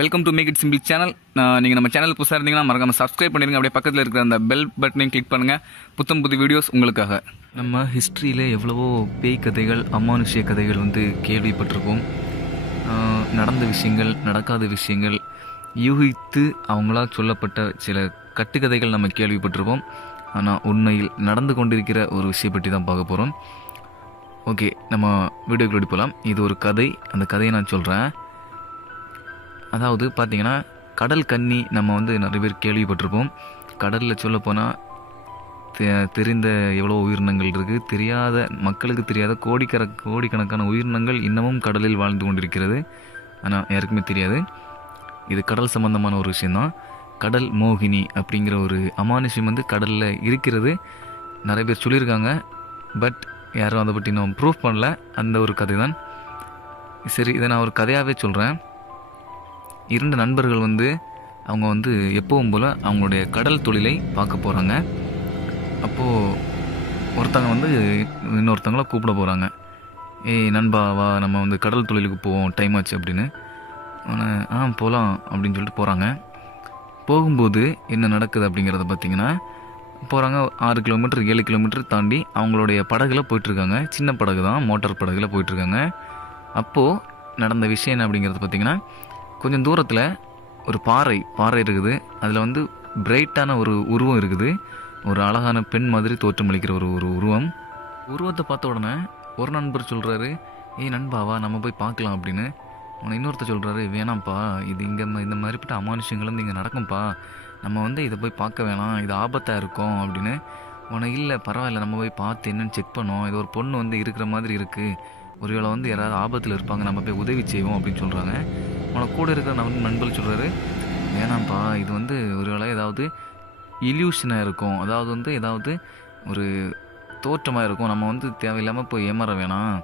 Welcome to make it simple channel நீங்கள் நம்ம channel புதுசாக இருந்தீங்கன்னா மறக்காம சப்ஸ்கிரைப் பண்ணிடுங்க அப்படியே பக்கத்தில் இருக்கிற அந்த பெல் பட்டனையும் கிளிக் பண்ணுங்கள் புத்தம் புது வீடியோஸ் உங்களுக்காக. நம்ம ஹிஸ்ட்ரியில் எவ்வளவோ பேய் கதைகள் அமானுஷ்ய கதைகள் வந்து கேள்விப்பட்டிருக்கோம். நடந்த விஷயங்கள் நடக்காத விஷயங்கள் யூகித்து அவங்களால் சொல்லப்பட்ட சில கட்டுக்கதைகள் நம்ம கேள்விப்பட்டிருப்போம். ஆனால் உண்மையில் நடந்து கொண்டிருக்கிற ஒரு விஷயம் பற்றி தான் பார்க்க போகிறோம் ஓகே நம்ம வீடியோக்குள்ளே போகலாம் இது ஒரு கதை. அந்த கதையை நான் சொல்கிறேன் அதாவது பார்த்தீங்கன்னா கடல் கன்னி நம்ம வந்து நிறைய பேர் கேள்விப்பட்டிருப்போம். கடலில் சொல்லப்போனால் தெரிந்த எவ்வளோ உயிரினங்கள் இருக்குது தெரியாத மக்களுக்கு தெரியாத கோடிக்கர கோடிக்கணக்கான உயிரினங்கள் இன்னமும் கடலில் வாழ்ந்து கொண்டிருக்கிறது. ஆனால் யாருக்குமே தெரியாது. இது கடல் சம்பந்தமான ஒரு விஷயந்தான் கடல் மோகினி அப்படிங்கிற ஒரு அமானுஷ்யம் வந்து கடலில் இருக்கிறது. நிறைய பேர் சொல்லியிருக்காங்க. பட் யாரும் அதை பற்றி இன்னும் ப்ரூஃப் பண்ணல. அந்த ஒரு கதை தான் சரி இதை நான் ஒரு கதையாகவே சொல்கிறேன் இரண்டு நண்பர்கள் வந்து அவங்க வந்து எப்பவும் போல் அவங்களுடைய கடல் தொழிலை பார்க்க போகிறாங்க அப்போது ஒருத்தங்க வந்து இன்னொருத்தங்கள கூப்பிட போகிறாங்க ஏய் நண்பா வா நம்ம வந்து கடல் தொழிலுக்கு போவோம். டைம் ஆச்சு அப்படின்னு. ஆ போகலாம் அப்படின்னு சொல்லிட்டு போகிறாங்க போகும்போது என்ன நடக்குது அப்படிங்கிறத பார்த்தீங்கன்னா போகிறாங்க ஆறு கிலோமீட்டர் ஏழு கிலோமீட்டர் தாண்டி அவங்களுடைய படகுல போயிட்டுருக்காங்க. சின்ன படகு தான் மோட்டார் படகுல போயிட்டுருக்காங்க. அப்போது நடந்த விஷயம் என்ன அப்படிங்கிறது பார்த்தீங்கன்னா கொஞ்சம் தூரத்தில் ஒரு பாறை பாறை இருக்குது. அதில் வந்து பிரைட்டான ஒரு உருவம் இருக்குது. ஒரு அழகான பெண் மாதிரி தோற்றமளிக்கிற ஒரு ஒரு உருவம். உருவத்தை பார்த்த உடனே ஒரு நண்பர் சொல்கிறாரு ஏய் நண்பாவா நம்ம போய் பார்க்கலாம் அப்படின்னு. உன்னை இன்னொருத்தர் சொல்கிறாரு வேணாம்ப்பா இது இங்கே இந்த மாதிரிப்பட்ட அமானுஷங்கள் வந்து இங்கே நடக்கும்ப்பா நம்ம வந்து இதை போய் பார்க்க வேணாம் இது ஆபத்தாக இருக்கும் அப்படின்னு. உனக்கு இல்லை பரவாயில்ல நம்ம போய் பார்த்து என்னென்னு செக் பண்ணோம். இது ஒரு பொண்ணு வந்து இருக்கிற மாதிரி இருக்குது ஒருவேளை வந்து யாராவது ஆபத்தில் இருப்பாங்க நம்ம போய் உதவி செய்வோம் அப்படின்னு சொல்கிறாங்க உனக்கு கூட இருக்கிற நண்பன் நண்பர் சொல்கிறாரு வேணாம்ப்பா இது வந்து ஒருவேளை ஏதாவது இல்யூஷனாக இருக்கும். அதாவது வந்து ஏதாவது ஒரு தோற்றமாக இருக்கும். நம்ம வந்து தேவையில்லாமல் போய் ஏமாற வேணாம்.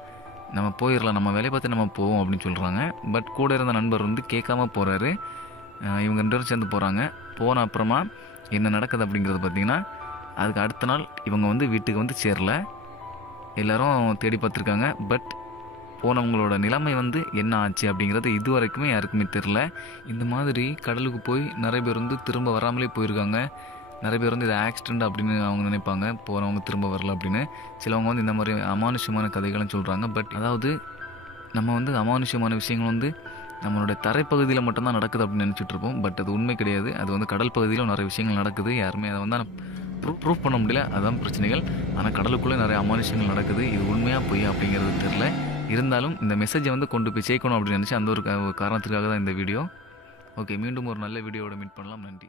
நம்ம போயிடலாம் நம்ம வேலையை பார்த்து நம்ம போவோம் அப்படின்னு சொல்கிறாங்க பட் கூட இருந்த நண்பர் வந்து கேட்காம போகிறாரு இவங்க ரெண்டு பேரும் சேர்ந்து போகிறாங்க போன அப்புறமா என்ன நடக்குது அப்படிங்கிறது பார்த்தீங்கன்னா அதுக்கு அடுத்த நாள் இவங்க வந்து வீட்டுக்கு வந்து சேரல. எல்லாரும் தேடி பார்த்துருக்காங்க. பட் போனவங்களோட நிலைமை வந்து என்ன ஆச்சு அப்படிங்கிறது இது வரைக்குமே யாருக்குமே தெரில இந்த மாதிரி கடலுக்கு போய் நிறைய பேர் வந்து திரும்ப வராமலே போயிருக்காங்க. நிறைய பேர் வந்து இது ஆக்சிடென்ட் அப்படின்னு அவங்க நினைப்பாங்க. போகிறவங்க திரும்ப வரல அப்படின்னு. சிலவங்க வந்து இந்த மாதிரி அமானுஷ்யமான கதைகளும் சொல்கிறாங்க பட் அதாவது நம்ம வந்து அமானுஷ்யமான விஷயங்கள் வந்து நம்மளோட தரைப்பகுதியில் மட்டும்தான் நடக்குது அப்படின்னு நினச்சிட்டு இருப்போம். பட் அது உண்மை கிடையாது. அது வந்து கடல் பகுதியிலும் நிறைய விஷயங்கள் நடக்குது. யாருமே அதை வந்து ப்ரூ ப்ரூஃப் பண்ண முடியல. அதுதான் பிரச்சனைகள். ஆனால் கடலுக்குள்ளே நிறைய அமானுஷ்யங்கள் நடக்குது. இது உண்மையாக பொய் அப்படிங்கிறது தெரில இருந்தாலும் இந்த மெசேஜை வந்து கொண்டு போய் சேர்க்கணும் அப்படின்னு நினச்சி அந்த ஒரு காரணத்துக்காக தான் இந்த வீடியோ ஓகே மீண்டும் ஒரு நல்ல வீடியோவோட மீட் பண்ணலாம். நன்றி.